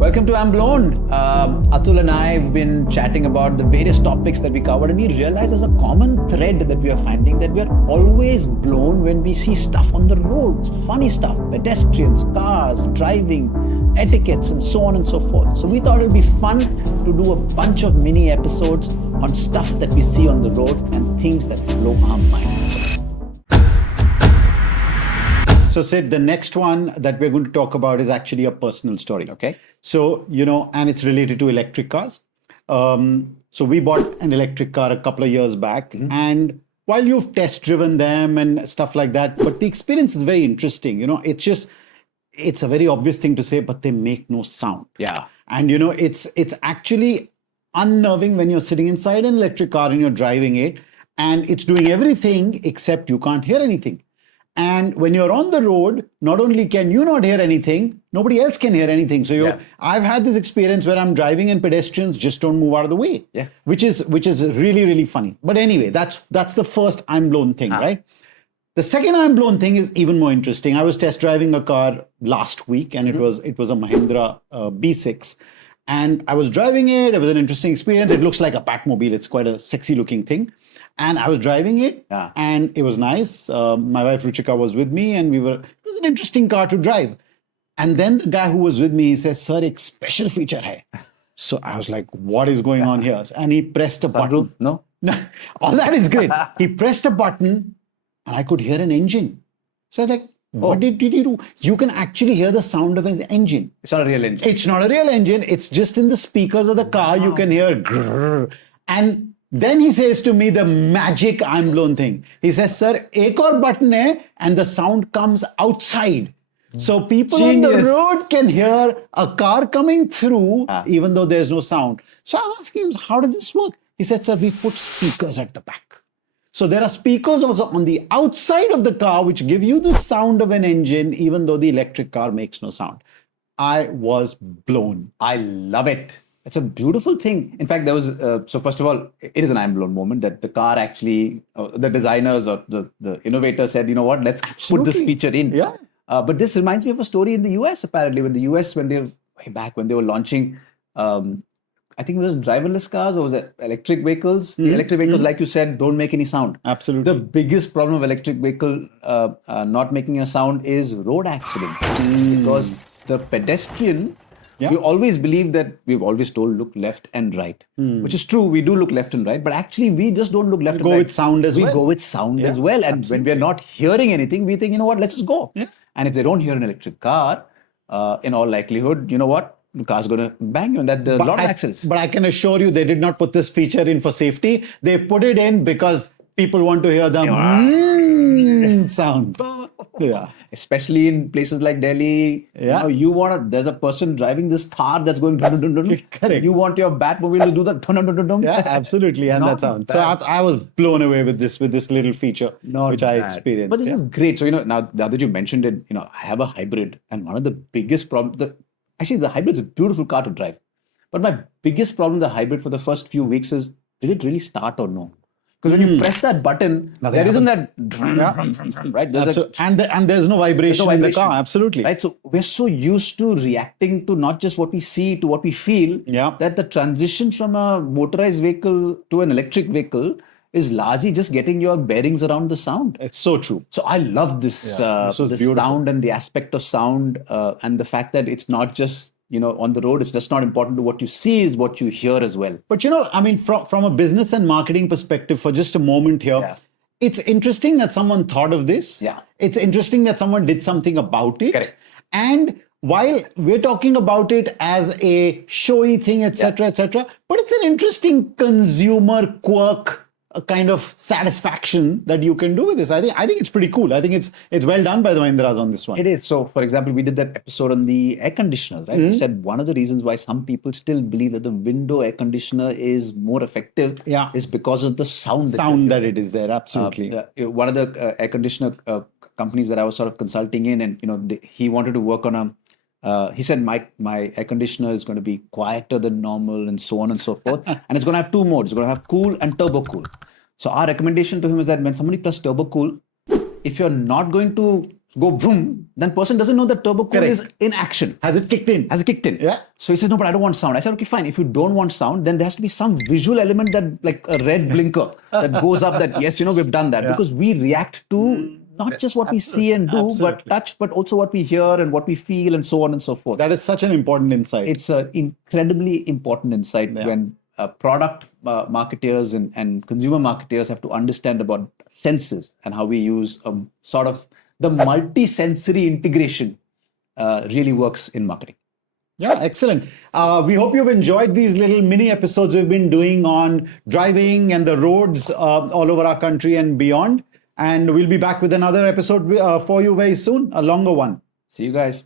Welcome to I'm Blown. Atul and I have been chatting about the various topics that we covered, and we realized there's a common thread that we are finding, that we are always blown when we see stuff on the road, funny stuff, pedestrians, cars, driving, etiquettes, and so on and so forth. So we thought it would be fun to do a bunch of mini episodes on stuff that we see on the road and things that blow our mind. So Sid, the next one that we're going to talk about is actually a personal story. Okay. So, and it's related to electric cars. So we bought an electric car a couple of years back. Mm-hmm. And while you've test driven them and stuff like that, but the experience is very interesting. It's a very obvious thing to say, but they make no sound. Yeah. And, it's actually unnerving when you're sitting inside an electric car and you're driving it and it's doing everything except you can't hear anything. And when you're on the road, not only can you not hear anything, nobody else can hear anything. So I've had this experience where I'm driving and pedestrians just don't move out of the way. Yeah. Which is really, really funny. But anyway, that's the first I'm blown thing, right? The second I'm blown thing is even more interesting. I was test driving a car last week, and it was a Mahindra B6. And I was driving it. It was an interesting experience. It looks like a Batmobile. It's quite a sexy looking thing. And I was driving it, and it was nice. My wife Ruchika was with me, and it was an interesting car to drive. And then the guy who was with me, he says, "Sir, ek special feature hai." So I was like, what is going on here? And he pressed a button. No, all that is great. He pressed a button, and I could hear an engine. So I was like, what did you do? You can actually hear the sound of an engine. It's not a real engine. It's not a real engine. It's just in the speakers of the car. You can hear grrr. And then he says to me the magic I'm blown thing. He says, "Sir, ek aur button hai," and the sound comes outside. So people on the road can hear a car coming through even though there's no sound. So I asked him, how does this work? He said, "Sir, we put speakers at the back. So there are speakers also on the outside of the car which give you the sound of an engine even though the electric car makes no sound." I was blown. I love it. It's a beautiful thing. In fact, there was, so first of all, it is an I'm blown moment that the car actually, the designers or the innovator said, you know what, let's put this feature in. Yeah. But this reminds me of a story in the US, apparently. When the US, when they were launching, I think it was driverless cars or was it electric vehicles? The electric vehicles, like you said, don't make any sound. Absolutely. The biggest problem of electric vehicle not making a sound is road accidents. Because the pedestrian, we always believe that we've always told look left and right, which is true. We do look left and right, but actually we just don't look left and right. We go with sound as well. We go with sound as well. And when we're not hearing anything, we think, you know what, let's just go. Yeah. And if they don't hear an electric car, in all likelihood, you know what, the car's going to bang you, and that there's a lot of accidents. But I can assure you, they did not put this feature in for safety. They've put it in because people want to hear the sound. Yeah. Especially in places like Delhi, there's a person driving this Thar that's going dun, dun, dun, dun. Correct. You want your Batmobile to do that dun, dun, dun, dun. Yeah, absolutely. And that sound. So I was blown away with this little feature which I experienced. But this is great. So, now that you mentioned it, I have a hybrid, and one of the biggest problems, actually the hybrid is a beautiful car to drive. But my biggest problem with the hybrid for the first few weeks is, did it really start or no? Because when you press that button, there isn't that right? And there's no vibration in the car. Absolutely. Right. So we're so used to reacting to not just what we see, to what we feel, that the transition from a motorized vehicle to an electric vehicle is largely just getting your bearings around the sound. It's so true. So I love this sound and the aspect of sound and the fact that it's not just on the road, it's just not important to what you see, is what you hear as well. But from a business and marketing perspective, for just a moment here, it's interesting that someone thought of this. Yeah. It's interesting that someone did something about it. Correct. And while we're talking about it as a showy thing, etc., but it's an interesting consumer quirk, a kind of satisfaction that you can do with this. I think it's pretty cool. I think it's well done by the Mahindras on this one. It is. So, for example, we did that episode on the air conditioner, right? We said one of the reasons why some people still believe that the window air conditioner is more effective is because of the sound that it is there. Absolutely. One of the air conditioner companies that I was sort of consulting in, and he wanted to work on he said my air conditioner is going to be quieter than normal and so on and so forth. And it's going to have two modes. It's going to have cool and turbo cool. So our recommendation to him is that when somebody press turbo cool, if you're not going to go boom, then person doesn't know that turbo cool is Correct. in action. Has it kicked in? Has it kicked in? Yeah. So he says, no, but I don't want sound. I said, okay, fine. If you don't want sound, then there has to be some visual element that, like a red blinker that goes up that, yes, we've done that. Yeah. Because we react to not just what we see and do, but Absolutely. touch, but also what we hear and what we feel and so on and so forth. That is such an important insight. It's an incredibly important insight Yeah. when product marketers and consumer marketers have to understand about senses and how we use sort of the multi-sensory integration really works in marketing. Yeah, excellent. We hope you've enjoyed these little mini episodes we've been doing on driving and the roads all over our country and beyond. And we'll be back with another episode for you very soon, a longer one. See you guys.